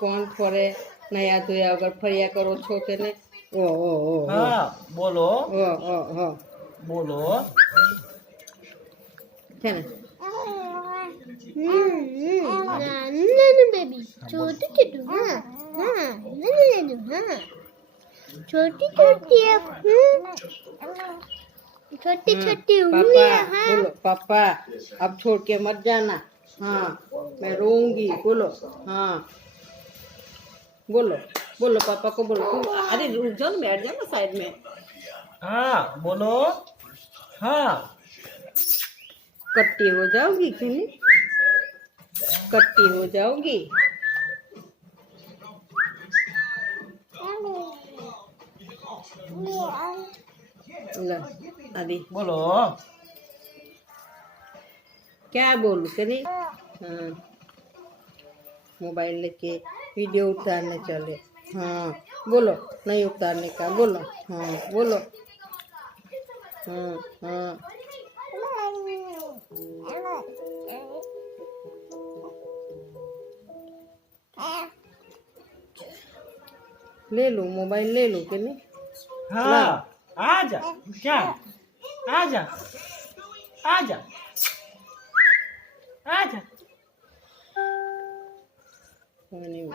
કોણ ફરે નયા ધોયા વગર ફર્યા કરો છો કે ને ઓ ઓ ઓ હા બોલો ઓ ઓ ઓ બોલો છે ને નાનું બેબી छोटी छोटी हाँ हाँ नानू हाँ छोटी छोटी छोटी छोटी पापा हाँ बोलो पापा अब छोड़ के मत जाना हाँ मैं रोऊंगी बोलो हाँ बोलो बोलो पापा को बोलो अरे रुक जाओ ना बैठ जाओ ना साइड में हाँ बोलो हाँ कट्टी हो जाओगी क्यों नहीं कट्टी हो जाओगी लो अभी बोलो क्या बोलूं कि नहीं हाँ मोबाइल लेके वीडियो उतारने चले हाँ बोलो नहीं उतारने का बोलो हाँ बोलो हाँ हाँ ले लो मोबाइल ले लो कि नहीं हाँ आजा क्या आजा आजा आजा नहीं